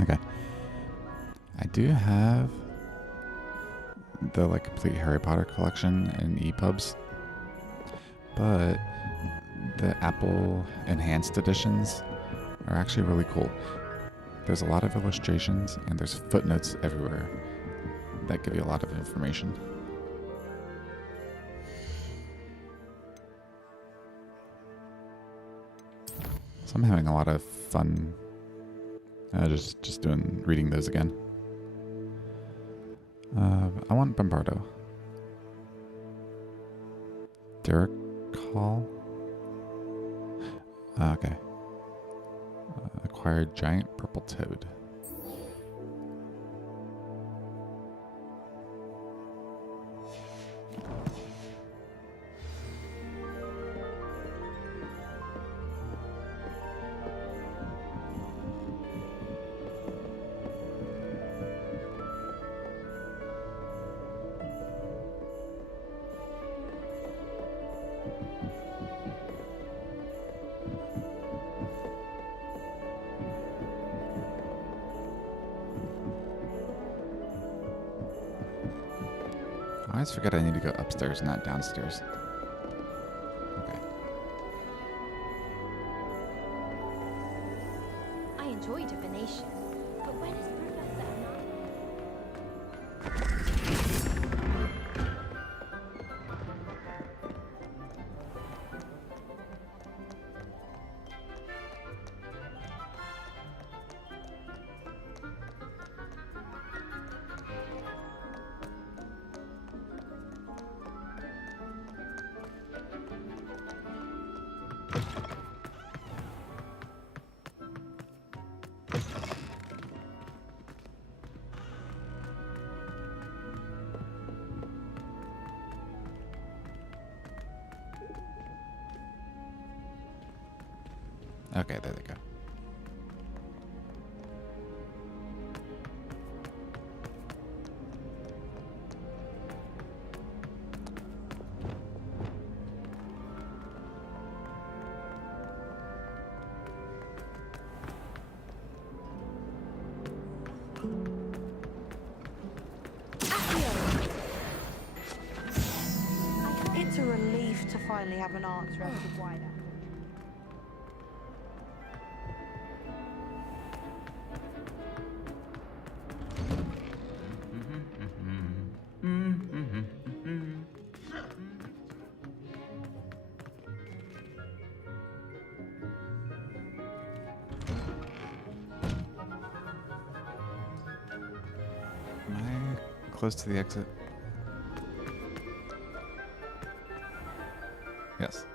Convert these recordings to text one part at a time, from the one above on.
Okay. I do have the complete Harry Potter collection in EPUBs, but the Apple enhanced editions are actually really cool. There's a lot of illustrations and there's footnotes everywhere that give you a lot of information. So I'm having a lot of fun just reading those again. I want Bombardo. Derek Hall. Okay. Acquired giant purple toad. I always forget I need to go upstairs, not downstairs. Okay. I enjoy divination, but where does Professor Okay, there they go. It's a relief to finally have an answer as to why that. Am I close to the exit? Yes.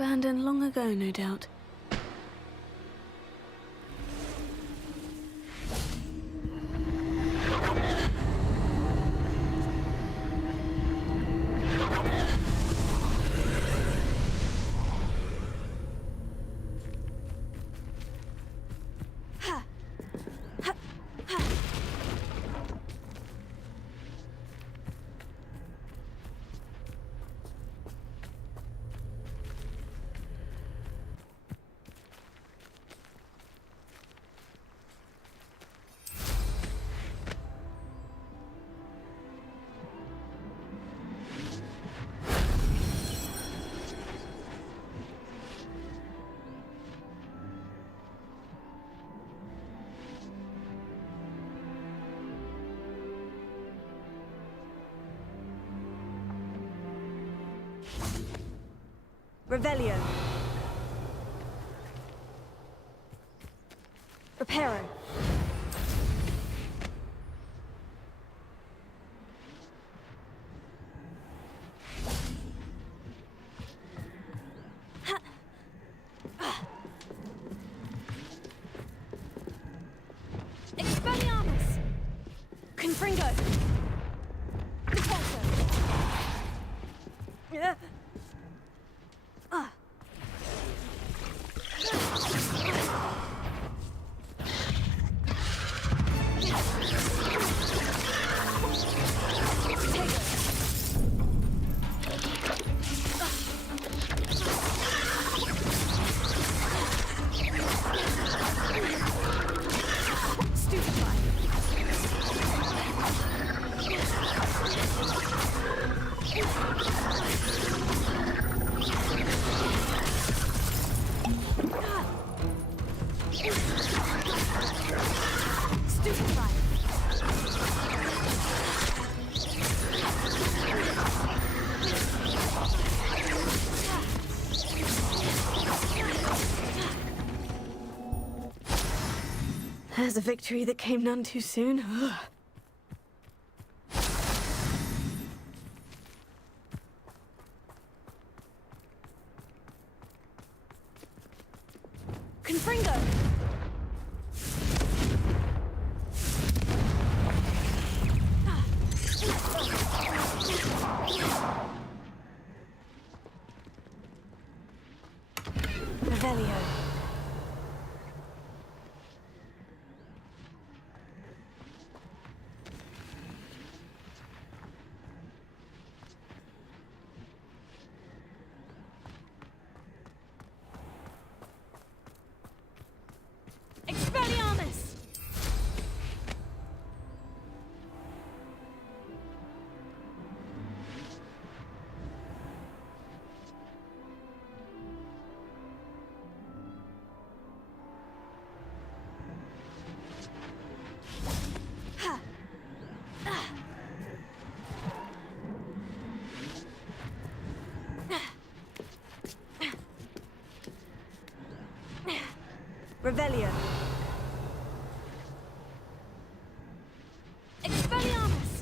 Abandoned long ago, no doubt. Revelio. Reparo. Expelliarmus. Confringo. Repulsor. Yeah. There's a victory that came none too soon. Confringo! Revelio. Expelliarmus! Revelio. Expelliarmus!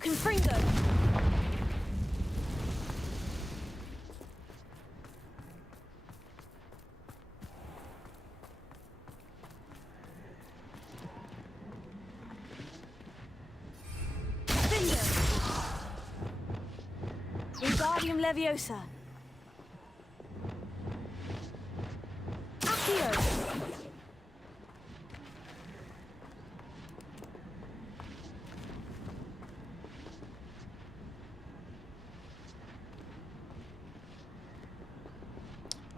Confringo! Wingardium Leviosa. Accio.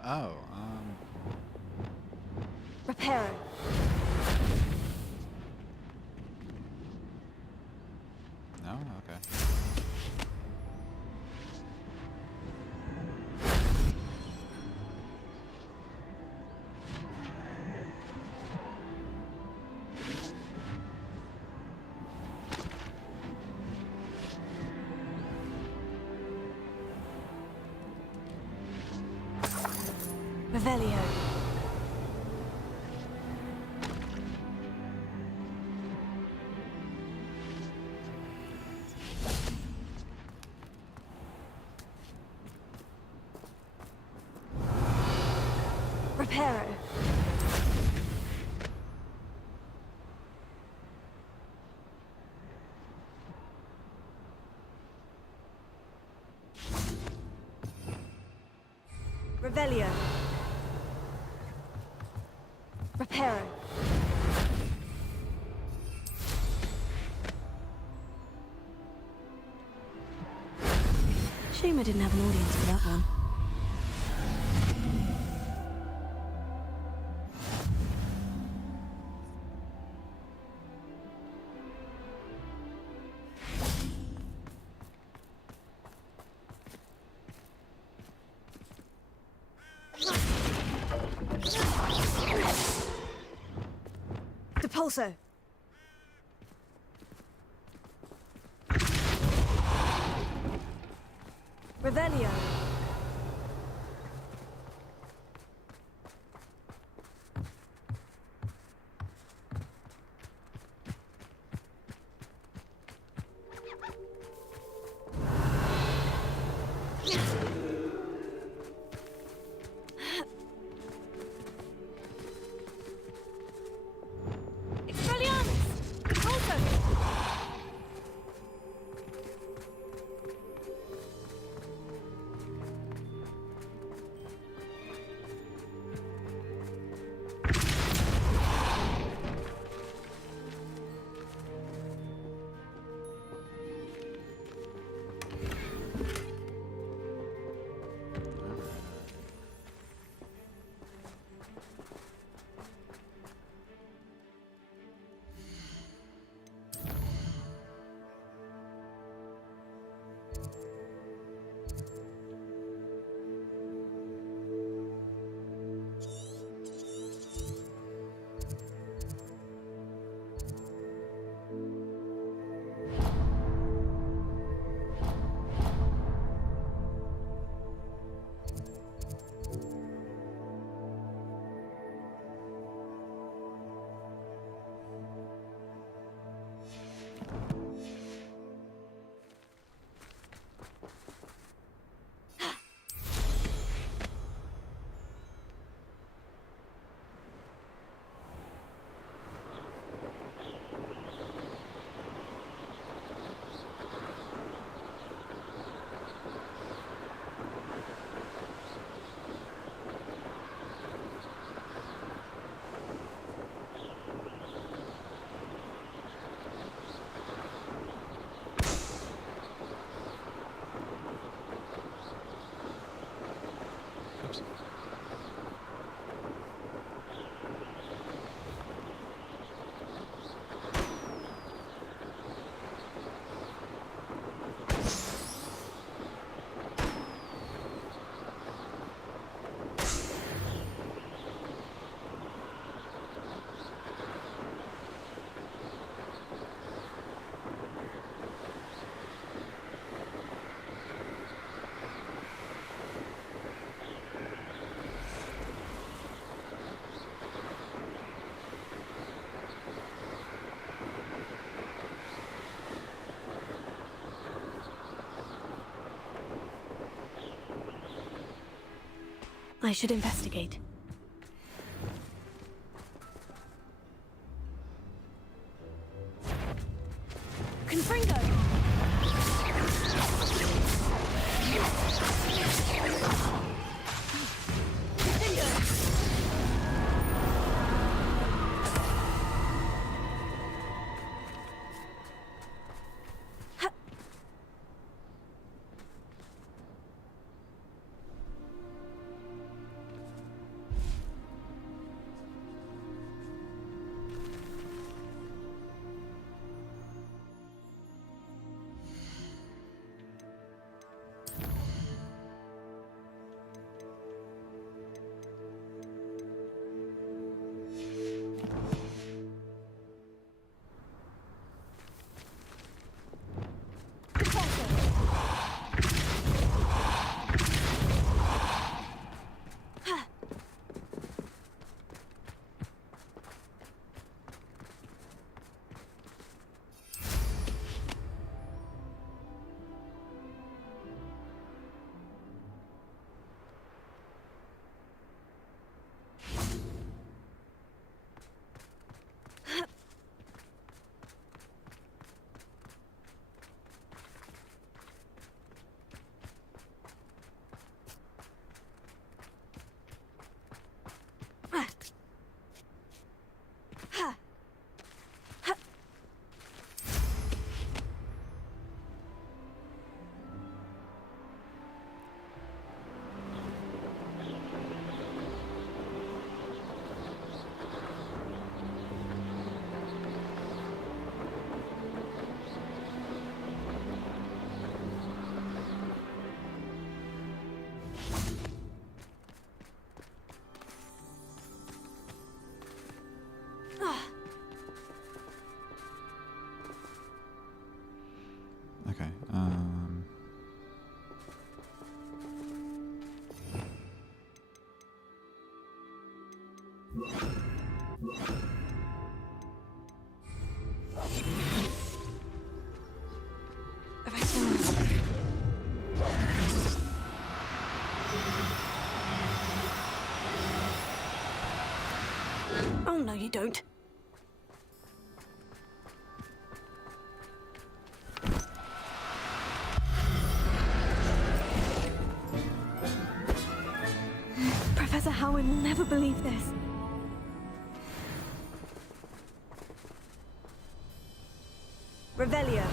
Oh, Reparo. no? Okay. Revelio. Reparo. Revelio. Reparo. Shame I didn't have an audience for that one. Depulso. Revelio. Expelliarmus! Depulso! I should investigate. Confringo! No, you don't. Professor Howard will never believe this. Revelio.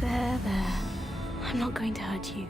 There. I'm not going to hurt you.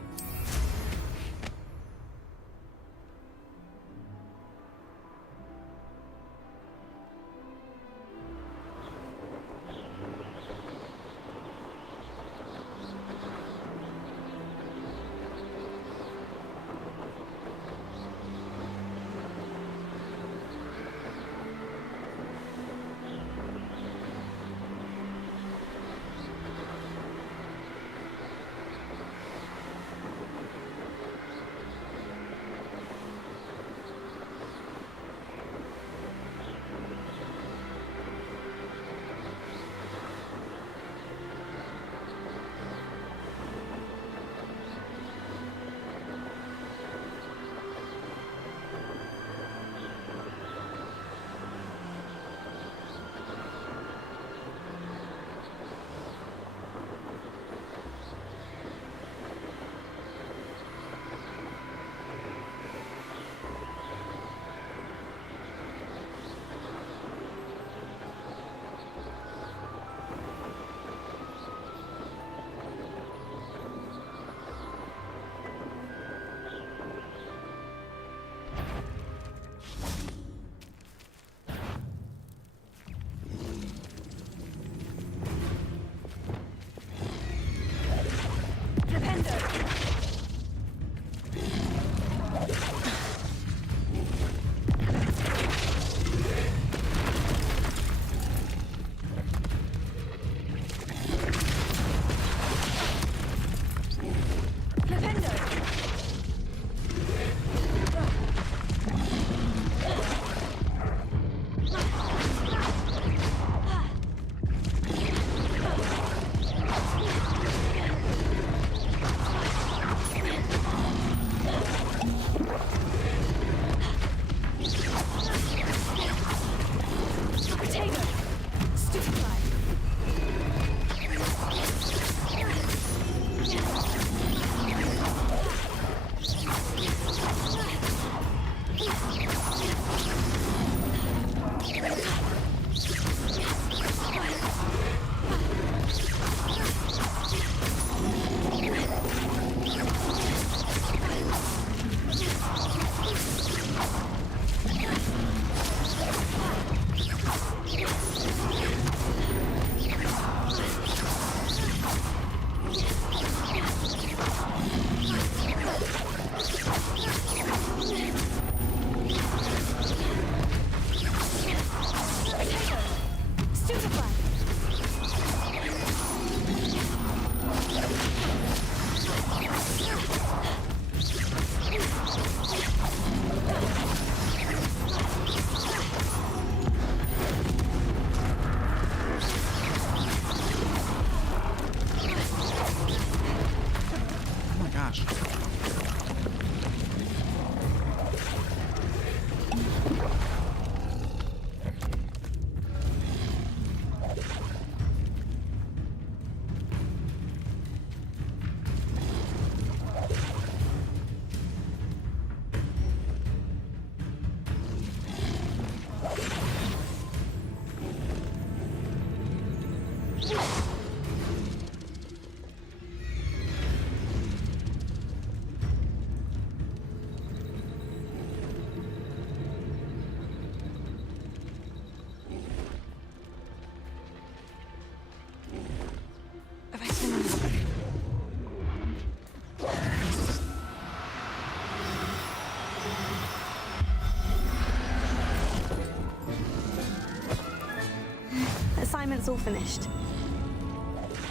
Assignment's all finished.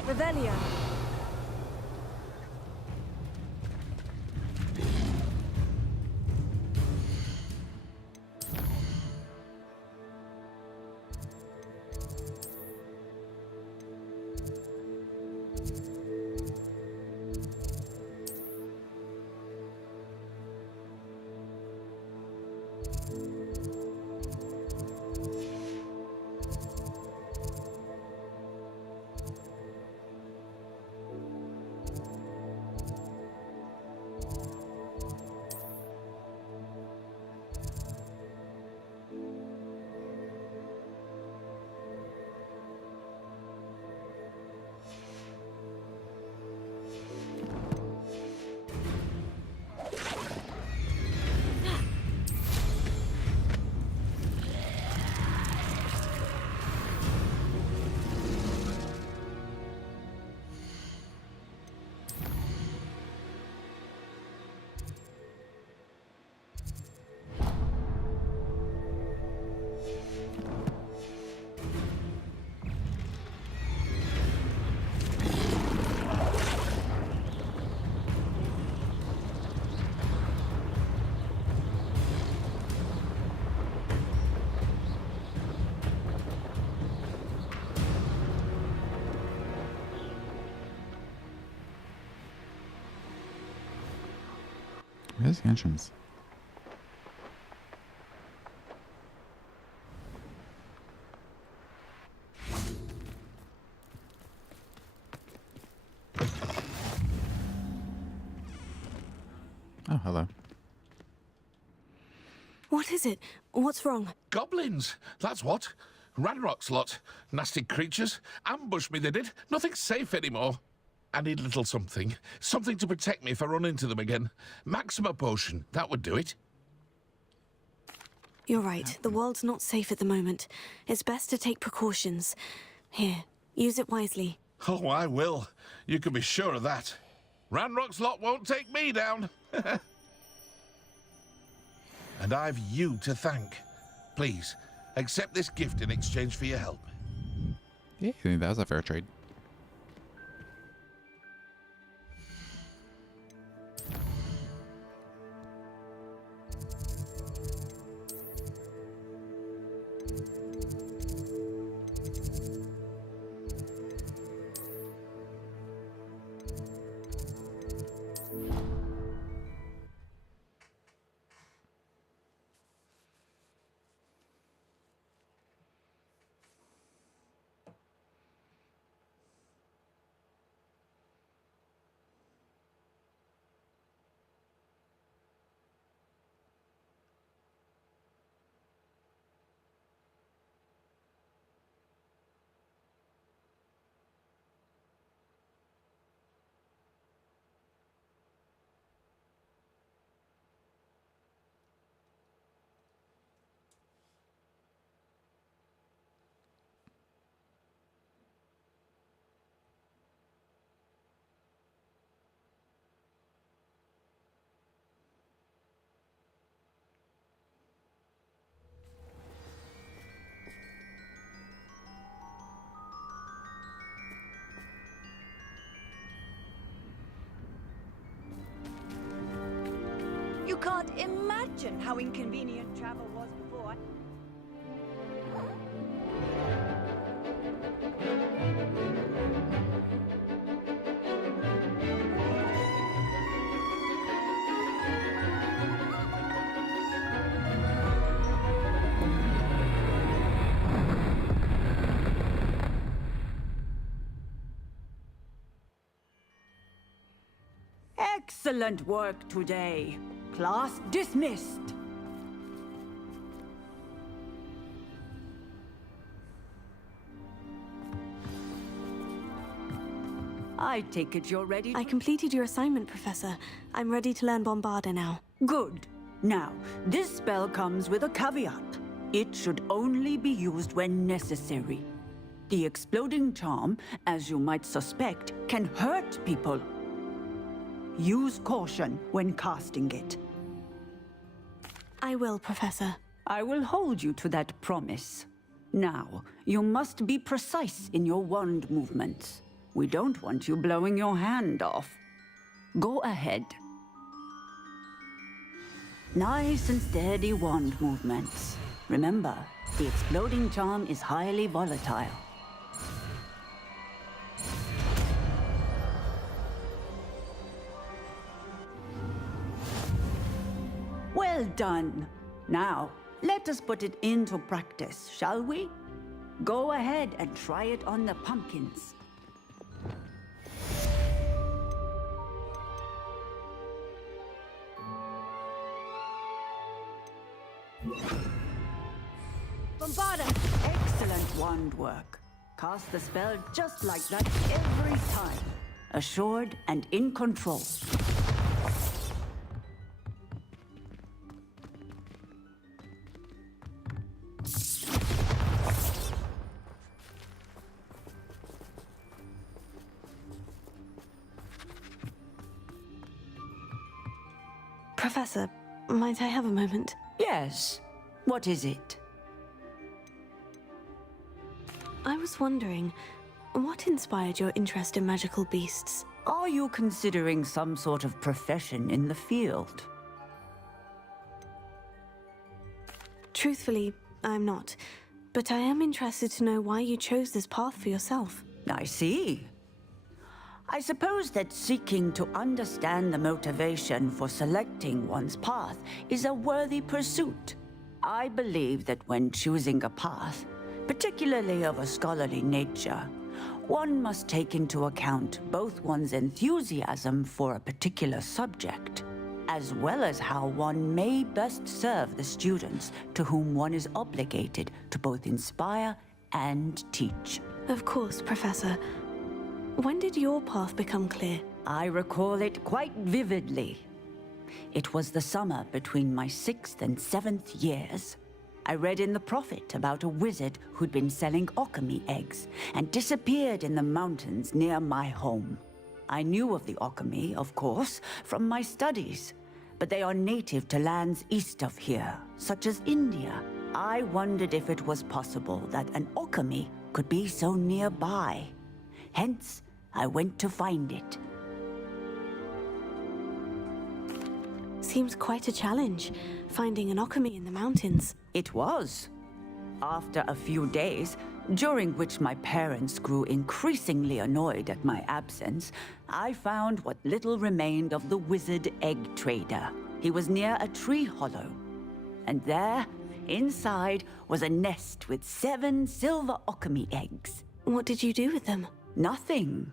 Revelio. Where's the entrance? Oh, hello. What is it? What's wrong? Goblins, that's what. Ranrock's lot. Nasty creatures. Ambushed me, they did. Nothing's safe anymore. I need a little something. Something to protect me if I run into them again. Maxima potion, that would do it. You're right. The world's not safe at the moment. It's best to take precautions. Here, use it wisely. Oh, I will. You can be sure of that. Ranrock's lot won't take me down. And I've you to thank. Please, accept this gift in exchange for your help. Yeah, I think that was a fair trade. You can't imagine how inconvenient travel was before. Excellent work today. Class dismissed. I take it you're ready. I completed your assignment, Professor. I'm ready to learn Bombarda now. Good. Now, this spell comes with a caveat. It should only be used when necessary. The exploding charm, as you might suspect, can hurt people. Use caution when casting it. I will, Professor. I will hold you to that promise. Now, you must be precise in your wand movements. We don't want you blowing your hand off. Go ahead. Nice and steady wand movements. Remember, the exploding charm is highly volatile. Well done. Now, let us put it into practice, shall we? Go ahead and try it on the pumpkins. Bombarda! Excellent wand work. Cast the spell just like that every time. Assured and in control. Professor, might I have a moment? Yes. What is it? I was wondering, what inspired your interest in magical beasts? Are you considering some sort of profession in the field? Truthfully, I'm not. But I am interested to know why you chose this path for yourself. I see. I suppose that seeking to understand the motivation for selecting one's path is a worthy pursuit. I believe that when choosing a path, particularly of a scholarly nature, one must take into account both one's enthusiasm for a particular subject, as well as how one may best serve the students to whom one is obligated to both inspire and teach. Of course, Professor. When did your path become clear? I recall it quite vividly. It was the summer between my 6th and 7th years. I read in the Prophet about a wizard who'd been selling alchemy eggs and disappeared in the mountains near my home. I knew of the alchemy, of course, from my studies, but they are native to lands east of here, such as India. I wondered if it was possible that an alchemy could be so nearby. Hence, I went to find it. Seems quite a challenge, finding an alchemy in the mountains. It was. After a few days, during which my parents grew increasingly annoyed at my absence, I found what little remained of the wizard egg trader. He was near a tree hollow. And there, inside, was a nest with 7 silver alchemy eggs. What did you do with them? Nothing.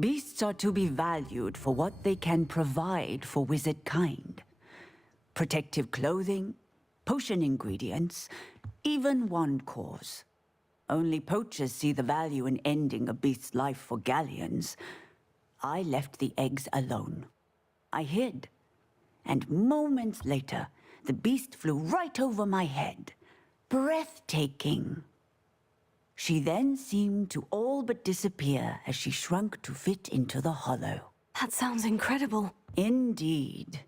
Beasts are to be valued for what they can provide for wizard kind. Protective clothing, potion ingredients, even wand cores. Only poachers see the value in ending a beast's life for galleons. I left the eggs alone. I hid. And moments later, the beast flew right over my head. Breathtaking. She then seemed to all but disappear as she shrunk to fit into the hollow. That sounds incredible. Indeed.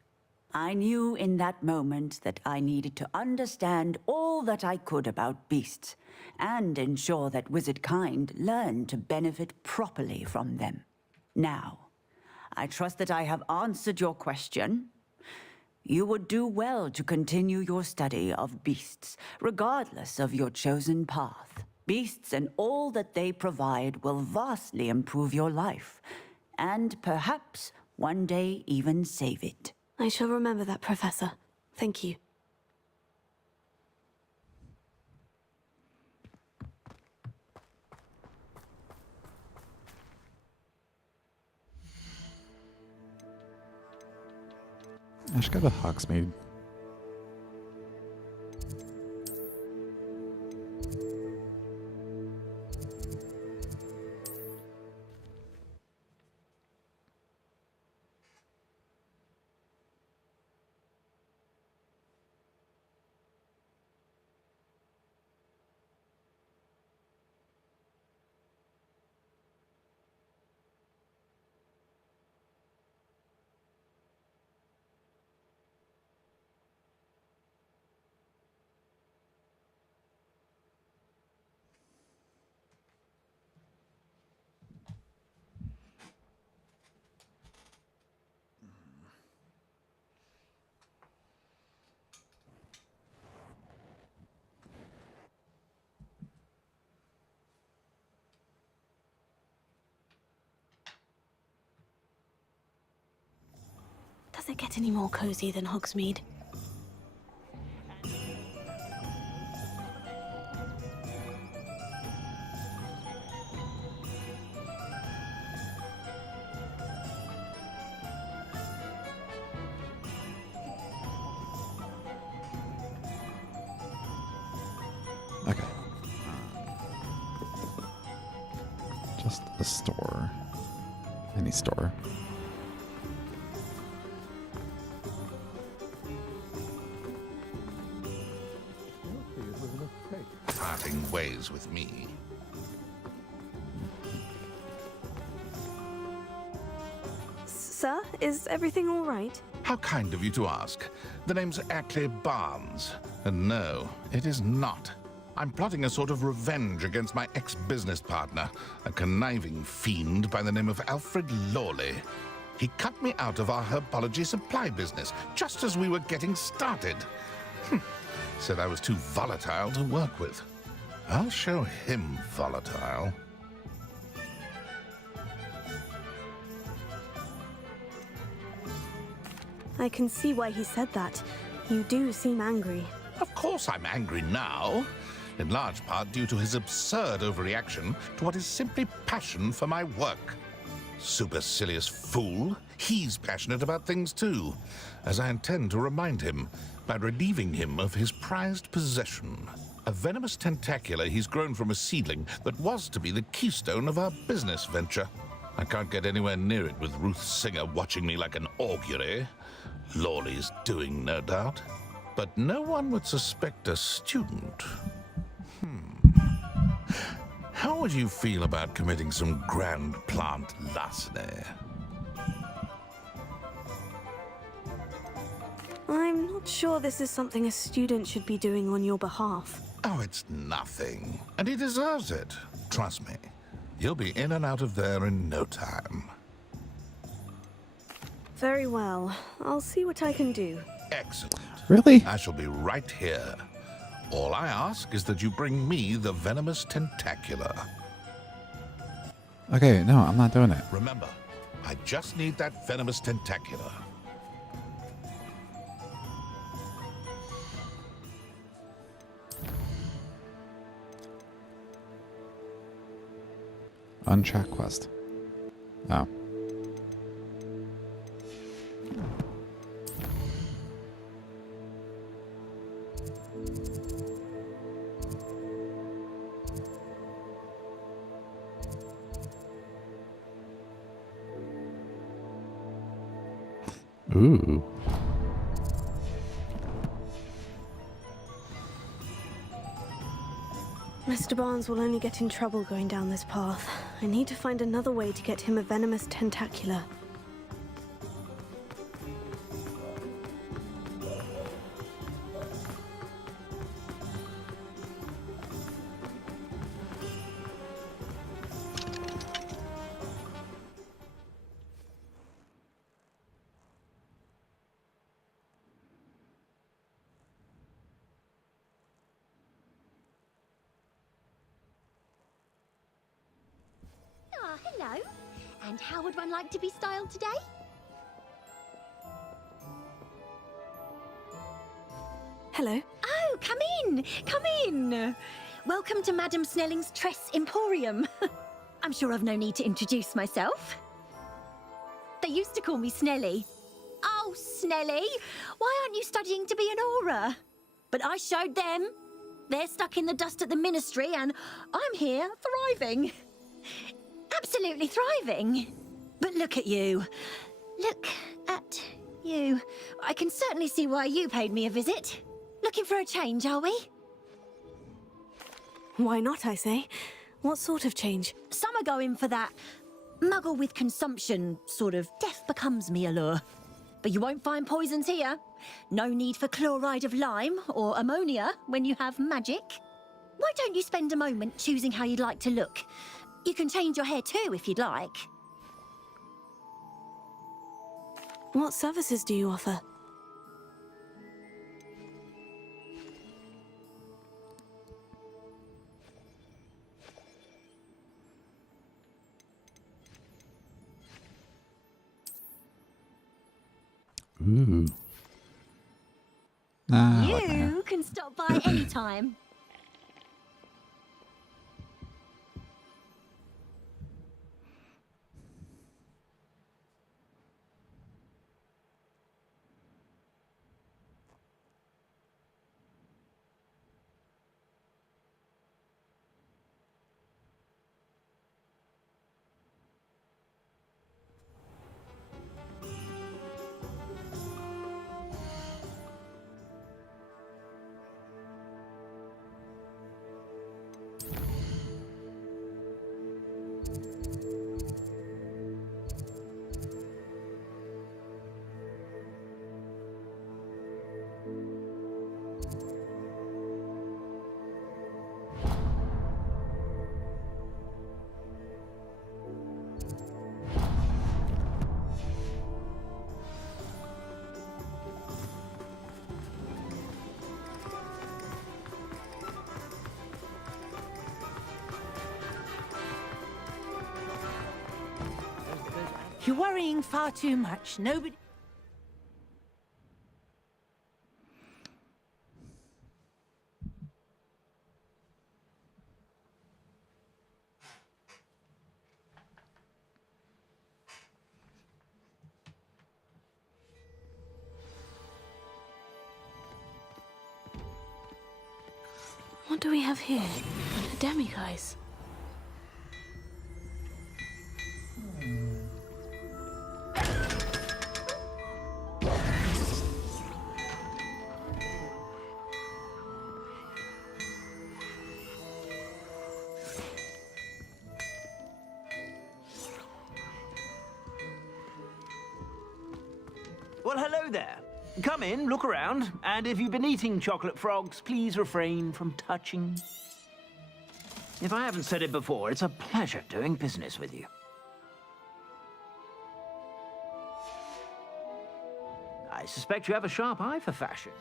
I knew in that moment that I needed to understand all that I could about beasts and ensure that wizard kind learned to benefit properly from them. Now, I trust that I have answered your question. You would do well to continue your study of beasts, regardless of your chosen path. Beasts and all that they provide will vastly improve your life, and perhaps one day even save it. I shall remember that, Professor. Thank you. I should go to Hogsmeade. Does it get any more cozy than Hogsmeade? Okay. Just a store. Any store. Parting ways with me. Sir, is everything all right? How kind of you to ask. The name's Ackley Barnes. And no, it is not. I'm plotting a sort of revenge against my ex-business partner, a conniving fiend by the name of Alfred Lawley. He cut me out of our herbology supply business just as we were getting started. Said I was too volatile to work with. I'll show him volatile. I can see why he said that. You do seem angry. Of course I'm angry now, in large part due to his absurd overreaction to what is simply passion for my work. Supercilious fool. He's passionate about things too, as I intend to remind him by relieving him of his prized possession. A venomous tentacula he's grown from a seedling that was to be the keystone of our business venture. I can't get anywhere near it with Ruth Singer watching me like an augury. Lawley's doing, no doubt. But no one would suspect a student. How would you feel about committing some grand plant larceny? I'm not sure this is something a student should be doing on your behalf. Oh, it's nothing. And he deserves it. Trust me. He'll be in and out of there in no time. Very well. I'll see what I can do. Excellent. Really? I shall be right here. All I ask is that you bring me the venomous tentacula. Okay, no, I'm not doing it. Remember, I just need that venomous tentacula. Untrack quest. Oh. Ooh. Mr. Barnes will only get in trouble going down this path. I need to find another way to get him a venomous tentacula. Ah, hello. And how would one like to be styled today? Hello. Oh, come in! Come in! Welcome to Madame Snelling's Tress Emporium. I'm sure I've no need to introduce myself. They used to call me Snelly. Oh, Snelly, why aren't you studying to be an aura? But I showed them. They're stuck in the dust at the ministry, and I'm here thriving. Absolutely thriving. But look at you. Look at you. I can certainly see why you paid me a visit. Looking for a change, are we? Why not, I say? What sort of change? Some are going for that muggle with consumption, sort of death becomes me allure. But you won't find poisons here. No need for chloride of lime or ammonia when you have magic. Why don't you spend a moment choosing how you'd like to look? You can change your hair too if you'd like. What services do you offer? Ooh. Nah, I like my hair. You can stop by any time. You're worrying far too much. Nobody... What do we have here? A demiguise. Well, hello there. Come in, look around, and if you've been eating chocolate frogs, please refrain from touching. If I haven't said it before, it's a pleasure doing business with you. I suspect you have a sharp eye for fashion.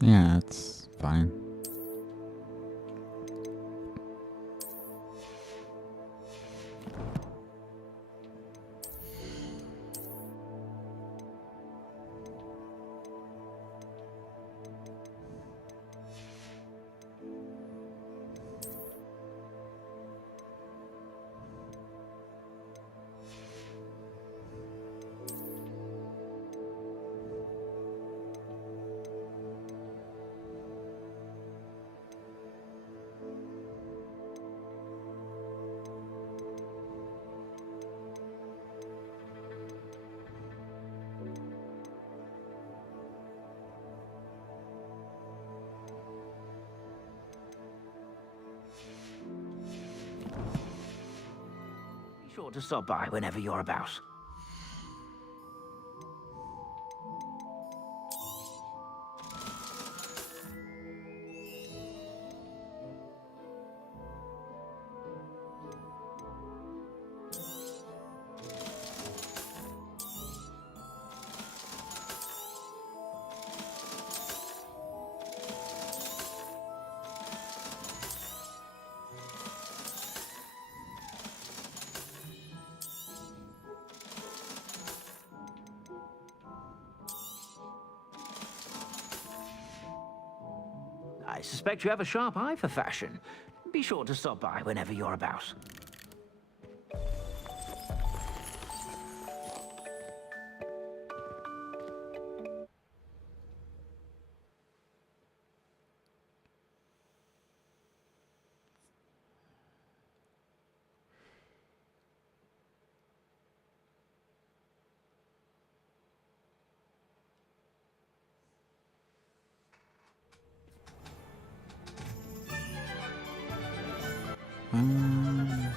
Yeah, it's fine. Be sure to stop by whenever you're about. I suspect you have a sharp eye for fashion. Be sure to stop by whenever you're about. Um,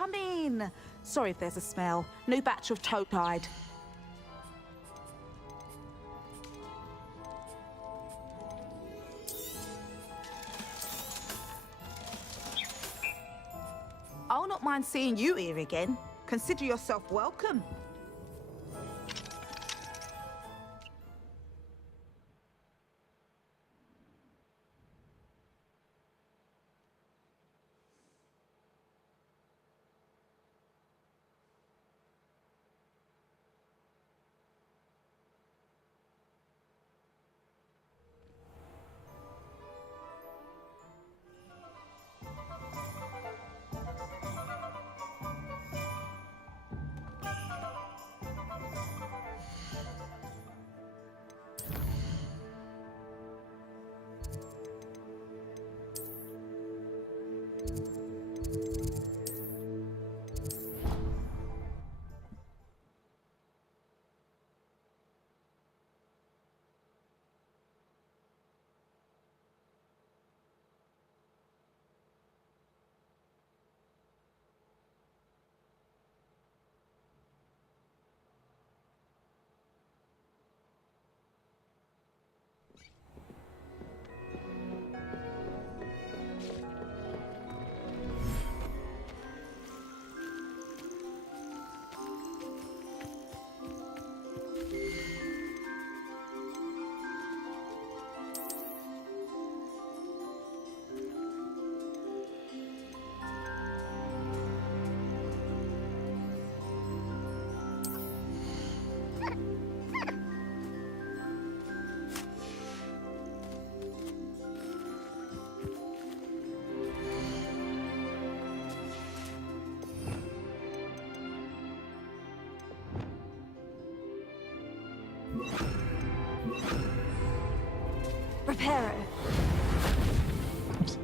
Come in. Sorry if there's a smell. New batch of toe tide. I'll not mind seeing you here again. Consider yourself welcome. Reparo. Oops.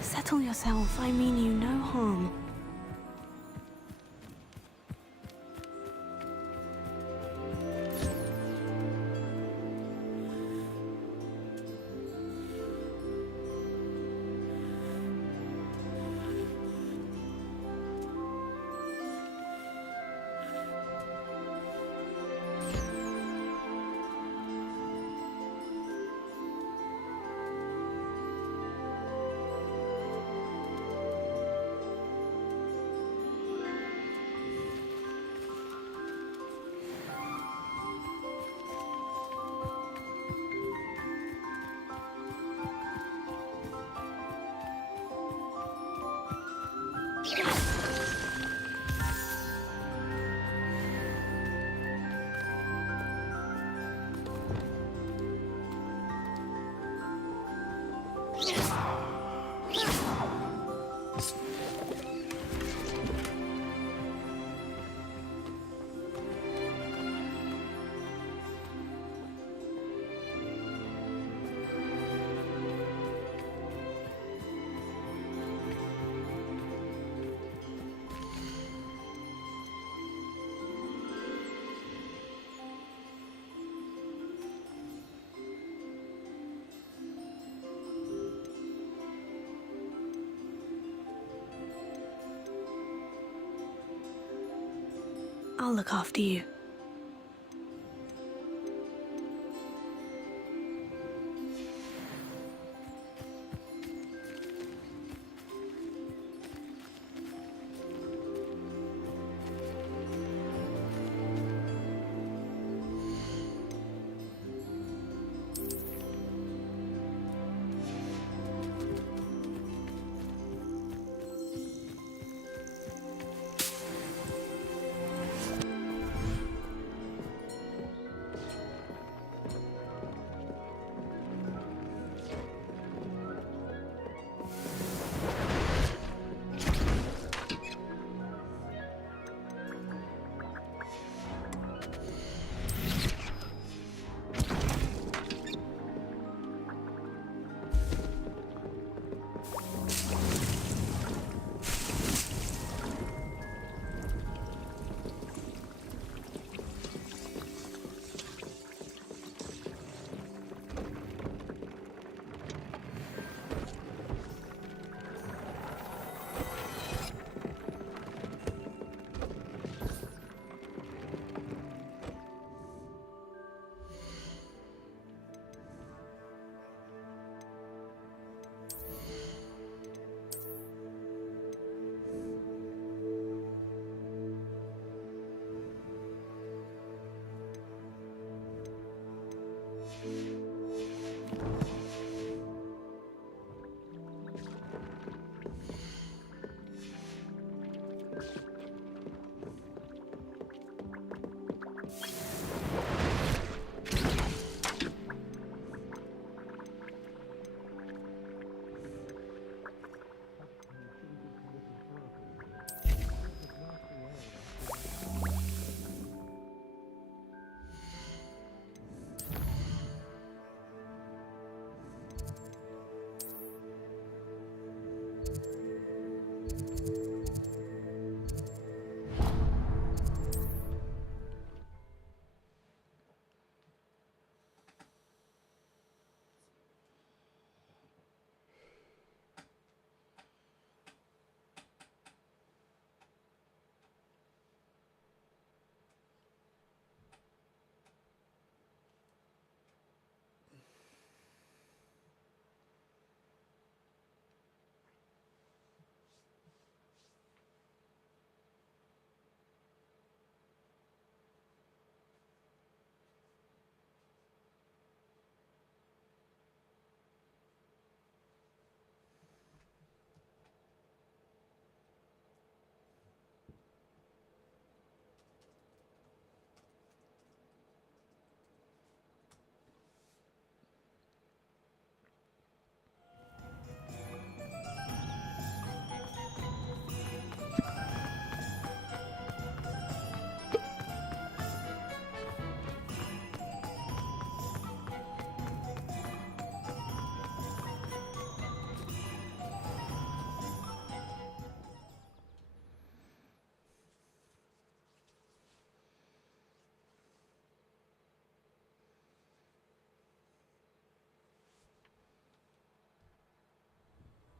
Settle yourself. I mean you no harm. I'll look after you.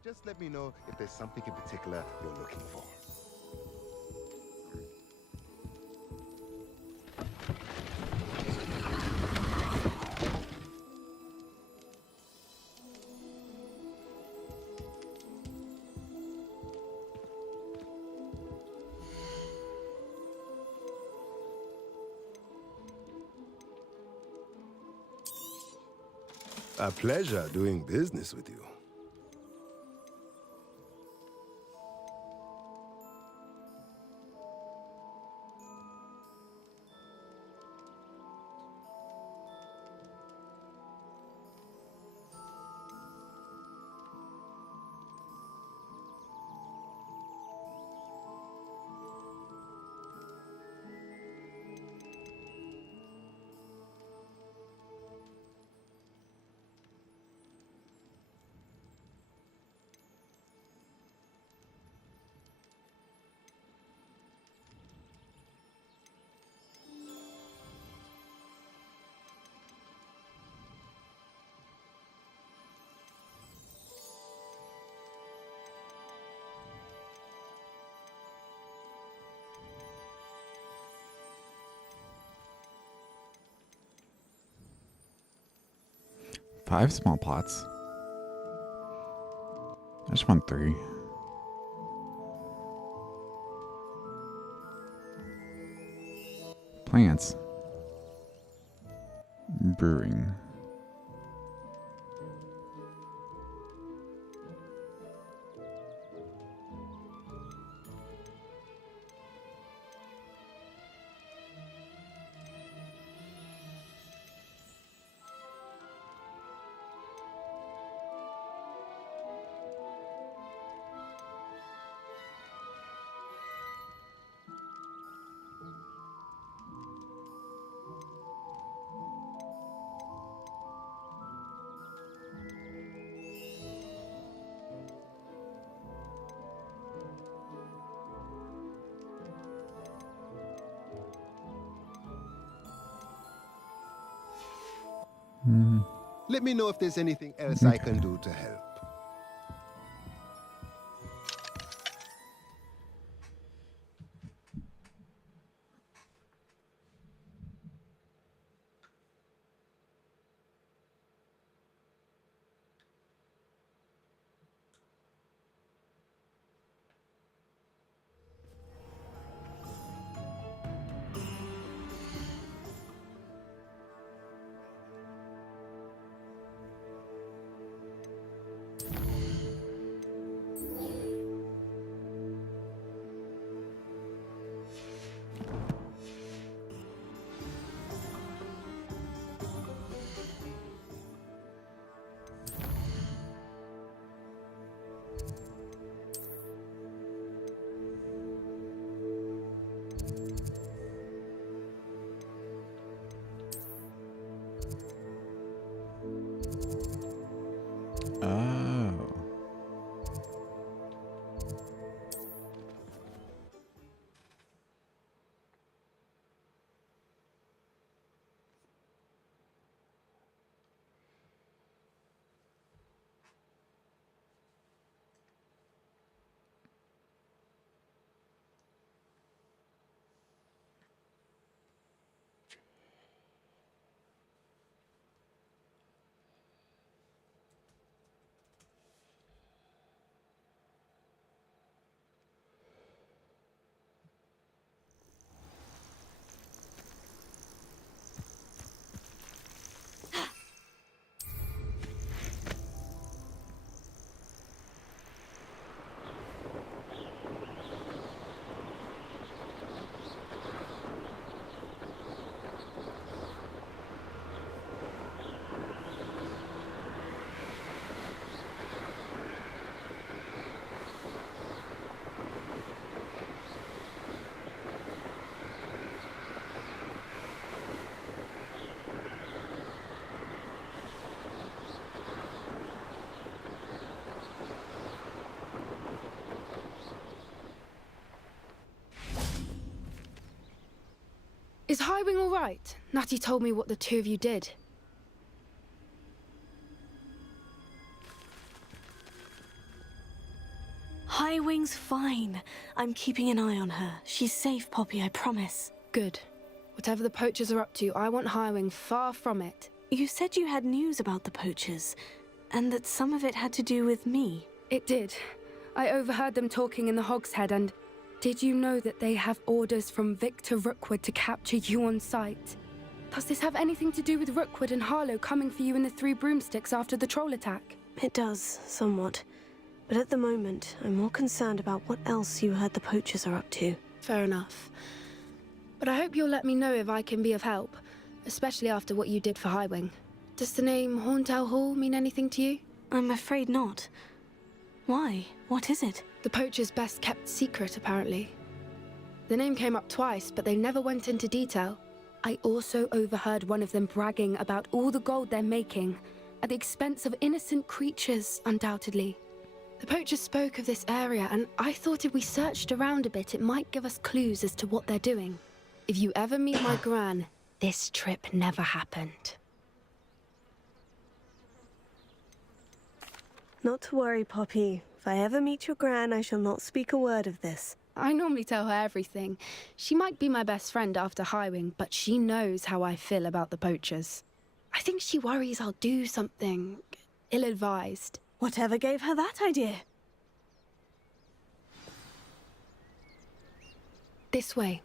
Just let me know if there's something in particular you're looking for. A pleasure doing business with you. Five small pots. I just want 3. Plants. Brewing. Let me know if there's anything else I can do to help. Oh. Is Highwing all right? Natty told me what the two of you did. Highwing's fine. I'm keeping an eye on her. She's safe, Poppy, I promise. Good. Whatever the poachers are up to, I want Highwing far from it. You said you had news about the poachers, and that some of it had to do with me. It did. I overheard them talking in the Hogshead, and did you know that they have orders from Victor Rookwood to capture you on sight? Does this have anything to do with Rookwood and Harlow coming for you in the Three Broomsticks after the troll attack? It does, somewhat. But at the moment, I'm more concerned about what else you heard the poachers are up to. Fair enough. But I hope you'll let me know if I can be of help, especially after what you did for Highwing. Does the name Horntail Hall mean anything to you? I'm afraid not. Why? What is it? The poachers' best kept secret, apparently. The name came up twice, but they never went into detail. I also overheard one of them bragging about all the gold they're making, at the expense of innocent creatures, undoubtedly. The poachers spoke of this area, and I thought if we searched around a bit, it might give us clues as to what they're doing. If you ever meet my gran, this trip never happened. Not to worry, Poppy. If I ever meet your gran, I shall not speak a word of this. I normally tell her everything. She might be my best friend after Highwing, but she knows how I feel about the poachers. I think she worries I'll do something ill-advised. Whatever gave her that idea? This way.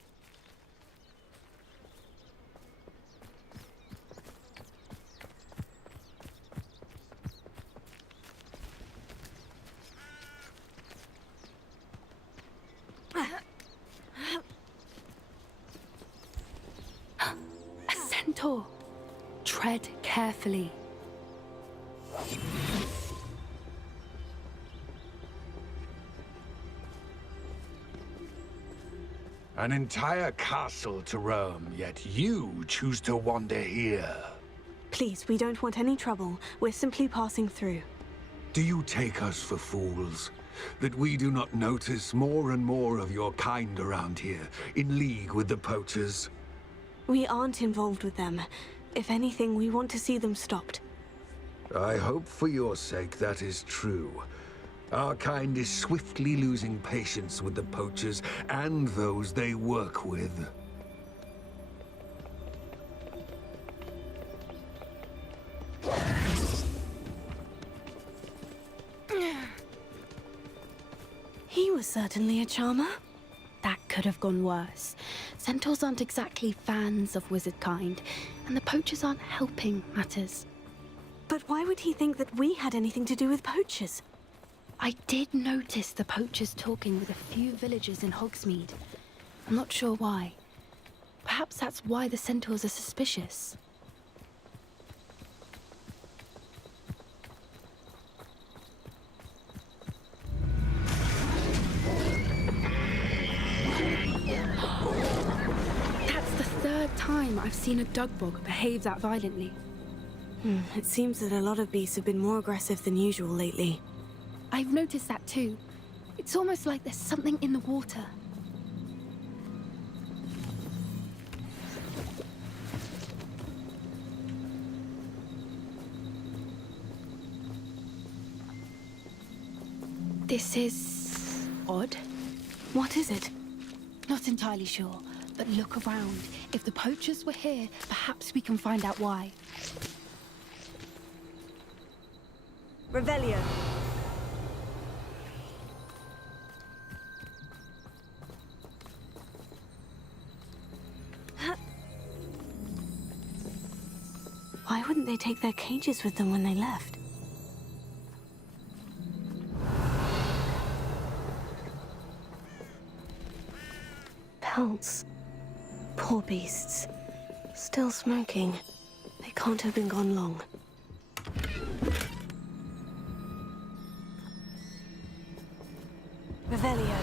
A centaur. Tread carefully. An entire castle to roam, yet you choose to wander here. Please, we don't want any trouble. We're simply passing through. Do you take us for fools? That we do not notice more and more of your kind around here, in league with the poachers? We aren't involved with them. If anything, we want to see them stopped. I hope for your sake that is true. Our kind is swiftly losing patience with the poachers and those they work with. He was certainly a charmer. That could have gone worse. Centaurs aren't exactly fans of wizard kind, and the poachers aren't helping matters. But why would he think that we had anything to do with poachers? I did notice the poachers talking with a few villagers in Hogsmeade. I'm not sure why. Perhaps that's why the centaurs are suspicious. That's the third time I've seen a dugbog behave that violently. It seems that a lot of beasts have been more aggressive than usual lately. I've noticed that too. It's almost like there's something in the water. This is odd. What is it? Not entirely sure, but look around. If the poachers were here, perhaps we can find out why. Revelio. Why wouldn't they take their cages with them when they left? Pelts. Poor beasts. Still smoking. They can't have been gone long. Revelio.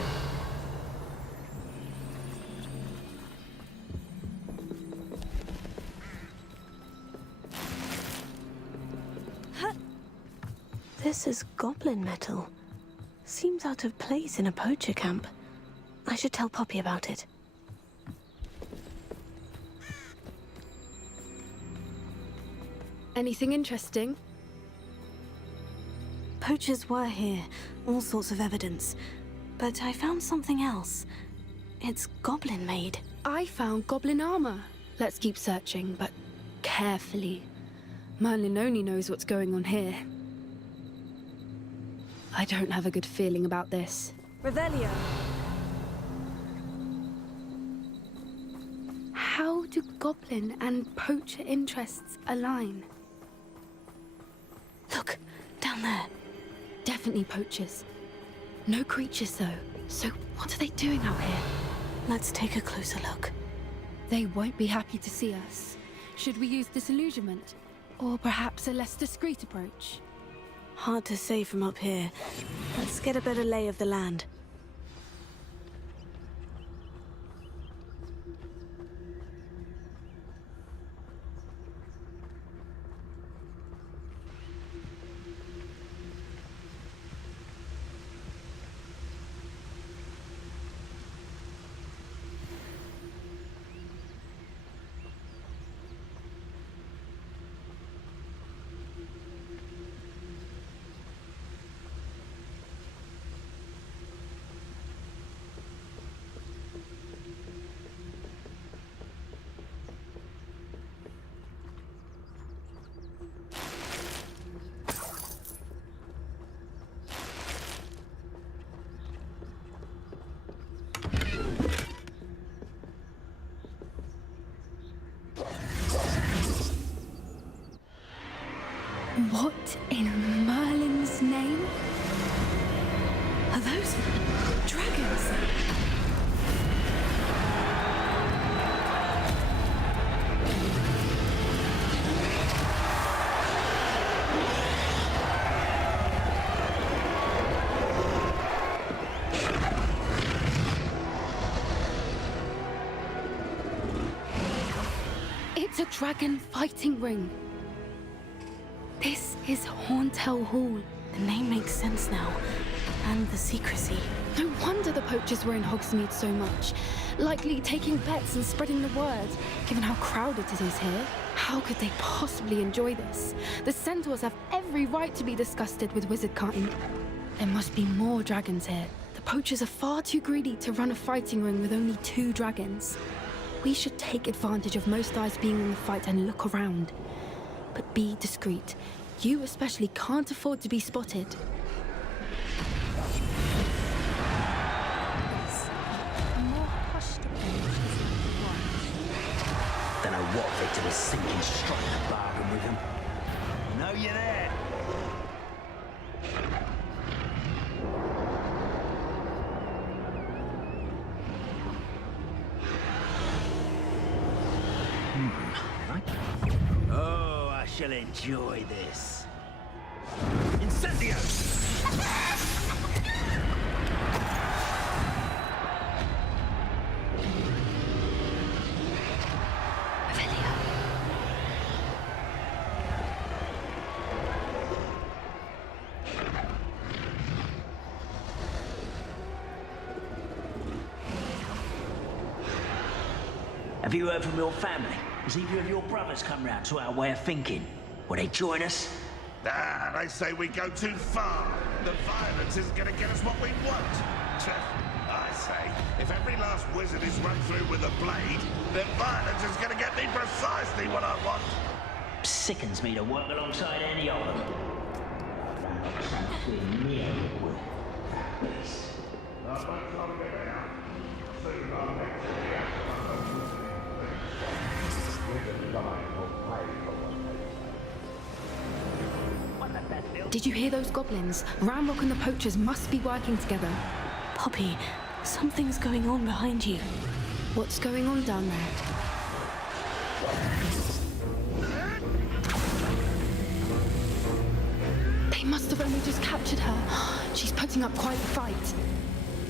This is goblin metal. Seems out of place in a poacher camp. I should tell Poppy about it. Anything interesting? Poachers were here. All sorts of evidence. but I found something else. It's goblin made. I found goblin armor. Let's keep searching, but carefully. Merlin only knows what's going on here. I don't have a good feeling about this. Revelio. How do goblin and poacher interests align? Look, down there. Definitely poachers. No creatures, though. So what are they doing out here? Let's take a closer look. They won't be happy to see us. Should we use disillusionment? Or perhaps a less discreet approach? Hard to say from up here. Let's get a better lay of the land. What in Merlin's name? Are those dragons? It's a dragon fighting ring. This is Hauntel Hall. The name makes sense now. And the secrecy. No wonder the poachers were in Hogsmeade so much. Likely taking bets and spreading the word, given how crowded it is here. How could they possibly enjoy this? The centaurs have every right to be disgusted with wizard kind. There must be more dragons here. The poachers are far too greedy to run a fighting ring with only 2 dragons. We should take advantage of most eyes being in the fight and look around. But be discreet. You especially can't afford to be spotted. Don't know what Victor was thinking, striking a bargain with him. Know you there? Oh, I shall enjoy this. Incendio! Have you heard from your family? Has either of your brothers come round to our way of thinking? Will they join us? Ah, they say we go too far. The violence isn't going to get us what we want. I say, if every last wizard is run through with a blade, then violence is going to get me precisely what I want. Sickens me to work alongside any of them. Not something near it will. Did you hear those goblins? Ramrock and the poachers must be working together. Poppy, something's going on behind you. What's going on down there? They must have only just captured her. She's putting up quite a fight.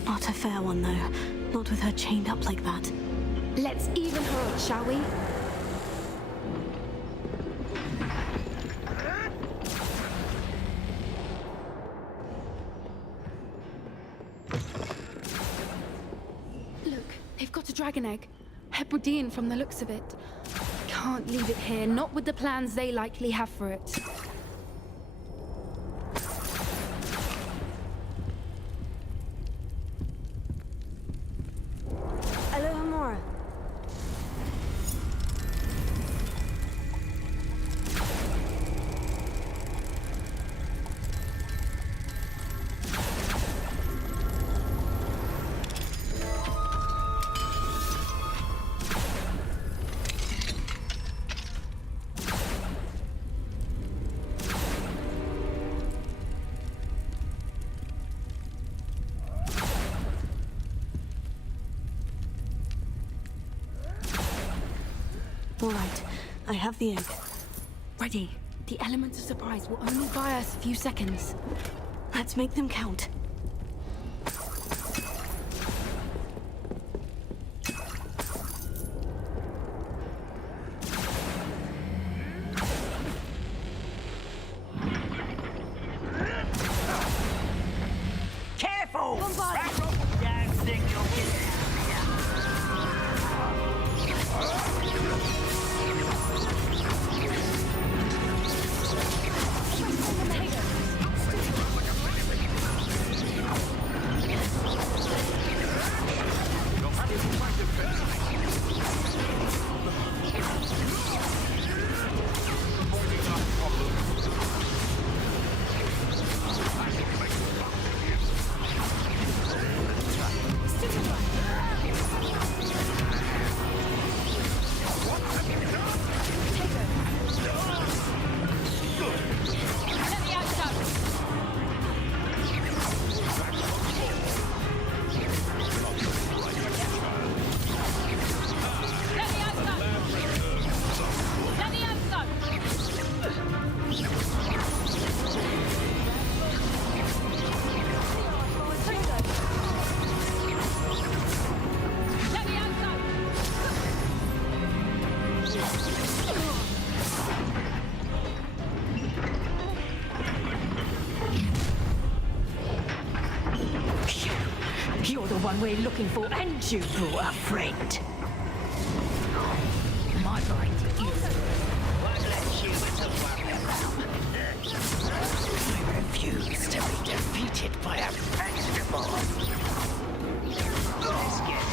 Not a fair one, though. Not with her chained up like that. Let's even her up, shall we? Look, they've got a dragon egg. Hebridean from the looks of it. Can't leave it here, not with the plans they likely have for it. All right, I have the egg. Ready. The element of surprise will only buy us a few seconds. Let's make them count. Careful! Down, stick your You're the one we're looking for, and you brought a friend. My mind is one less human to worry about. I refuse to be defeated by a vegetable. Let's get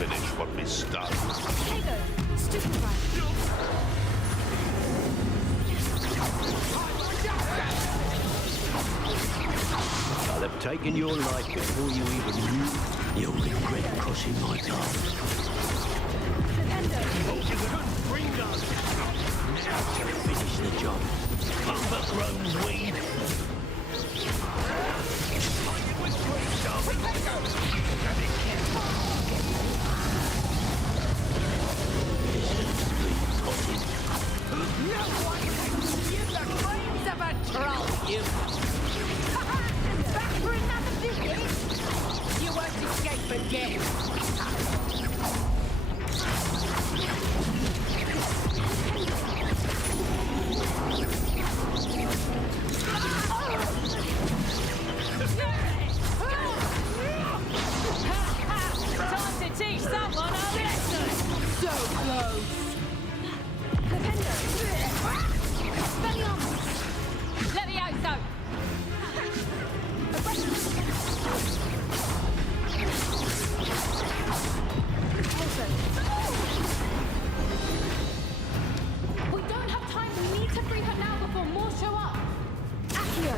Finish what we started. I'll have taken your life before you even knew. You'll regret crossing my path. You couldn't bring us. Now to finish the job. Overgrown weed. No one can see the brains of a troll, you. Back for another visit? You won't escape again. Time to teach someone a lesson. So close. Levioso! We don't have time. We need to free her now before more show up. Accio!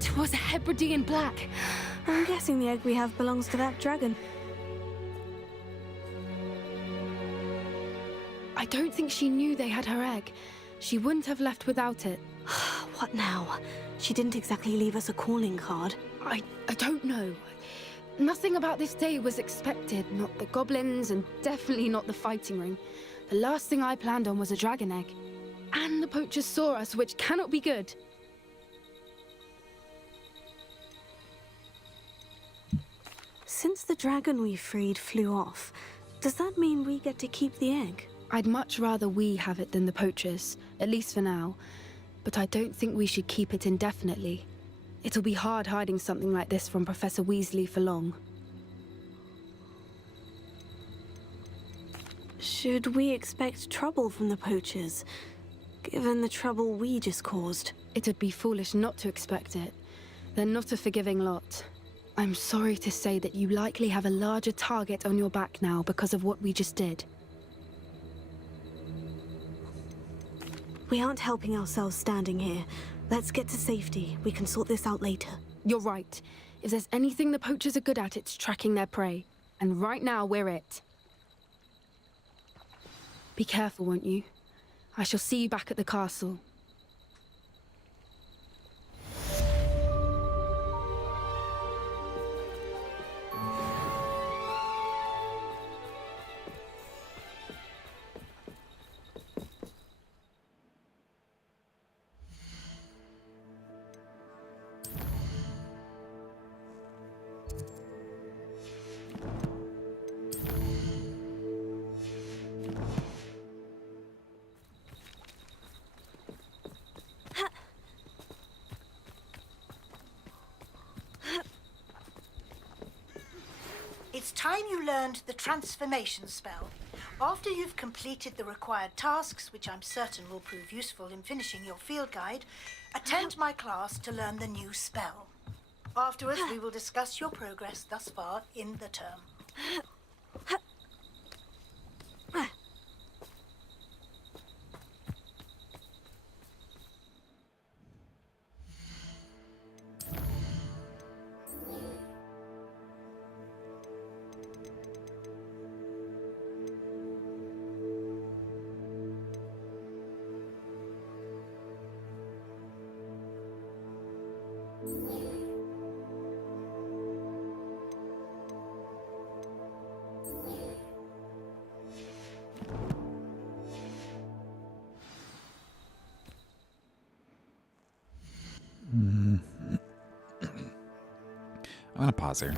It was a Hebridean black. I'm guessing the egg we have belongs to that dragon. I don't think she knew they had her egg. She wouldn't have left without it. What now? She didn't exactly leave us a calling card. I don't know. Nothing about this day was expected. Not the goblins, and definitely not the fighting ring. The last thing I planned on was a dragon egg. And the poachers saw us, which cannot be good. Since the dragon we freed flew off, does that mean we get to keep the egg? I'd much rather we have it than the poachers, at least for now. But I don't think we should keep it indefinitely. It'll be hard hiding something like this from Professor Weasley for long. Should we expect trouble from the poachers, given the trouble we just caused? It'd be foolish not to expect it. They're not a forgiving lot. I'm sorry to say that you likely have a larger target on your back now because of what we just did. We aren't helping ourselves standing here. Let's get to safety. We can sort this out later. You're right. If there's anything the poachers are good at, it's tracking their prey. And right now, we're it. Be careful, won't you? I shall see you back at the castle. It's time you learned the transformation spell. After you've completed the required tasks, which I'm certain will prove useful in finishing your field guide, attend my class to learn the new spell. Afterwards, we will discuss your progress thus far in the term. I'm gonna pause here.